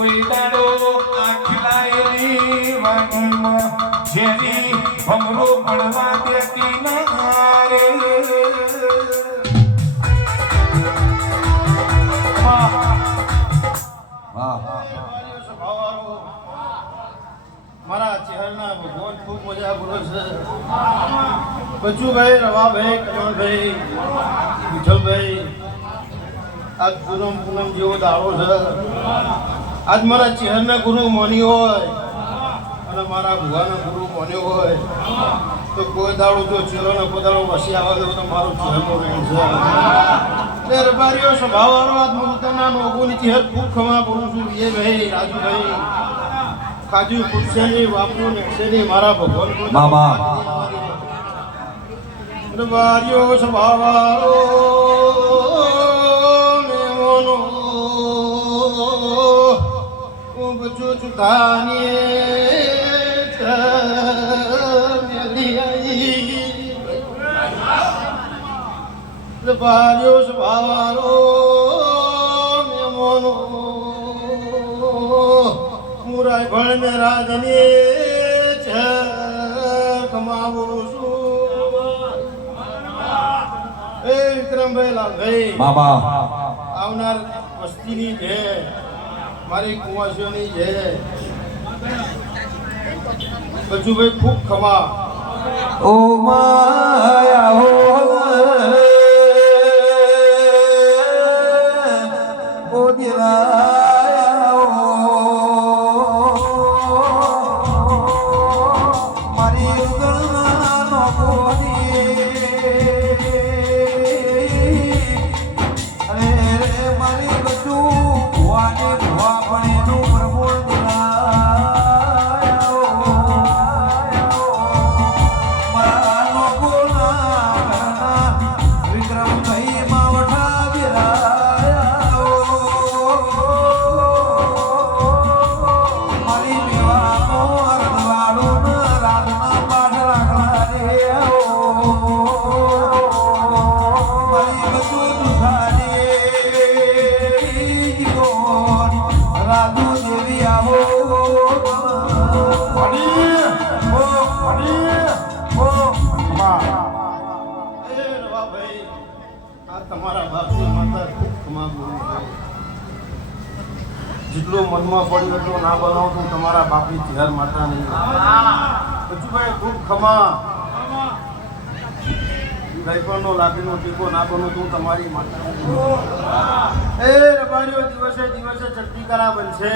કોઈ દાડો આખલાયેલી વાણીમાં જેની ભમરો પડવા દેતી ના રે મારા ચહેરના ભગવાન ખૂબ મજા બોલો છે બચુભાઈ રવાભાઈ કમળભાઈ વિઠ્ઠલભાઈ આજ પૂનમ જેવો દાડો છે આજ મારા ચહેરના ગુરુ માન્યો હોય અને મારા ભુવાના ગુરુ માન્યો હોય તો કોઈ દાડો જો ચહેરોનો કોઈ દાડો વસી આવે તો મારો ચહેરો રહેણ છે રબારીઓ સ્વભાવવાળો આજ મુલતાના નોગોની ચહેર ખૂબ ખમા બોલું છું વિજયભાઈ રાજુભાઈ કાજુ કુશેની વાપરો નેક્ષેની મારા ભગવાન બાબા રબારીઓ સ્વભાવવાળો મેમોનો બચો ચુતાની રબારીઓ સ્વભાવવાળો મેમોનો મુરાઈ ભણને રાજની છે કમાવું છું એ વિક્રમભાઈ લાલભાઈ બાબા આવનાર વસ્તીની છે મારી કુંવાસીઓની છે બચુભાઈ ખૂબ ખમા ઓ માયા હો ઓ દિલા જેટલું મનમાં પડ્યું એટલું ના બનાવતું તમારા બાપની ચહેર માતા નહીં બચુભાઈ ખૂબ ખમા ગઈપણનો લાભીનો ટીકો ના બનું તું તમારી માતા એ રબારીઓ દિવસે દિવસે ચડતી કરા બનશે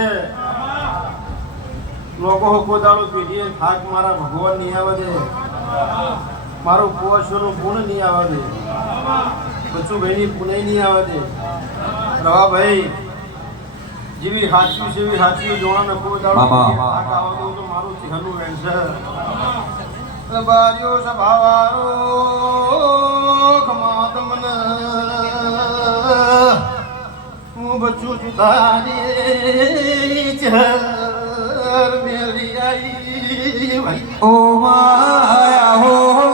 લોકો કોદાળો પીઢીએ થાક મારા ભગવાન નહીં આવે દે મારું કુવાસોનું ગુણ નહીં આવે દે બચુભાઈની પુણે નહીં આવે દે રવાભાઈ જેવી હાચવી સેવી હાચવી જોવાને કોઈ દાડો થાક આવે તો મારું ચહેરું રહેશે રબારીઓ સ્વભાવવાળો ખમા તમને હું બચું છું તારી ચહેર મેલી આવી ઓ માયા હો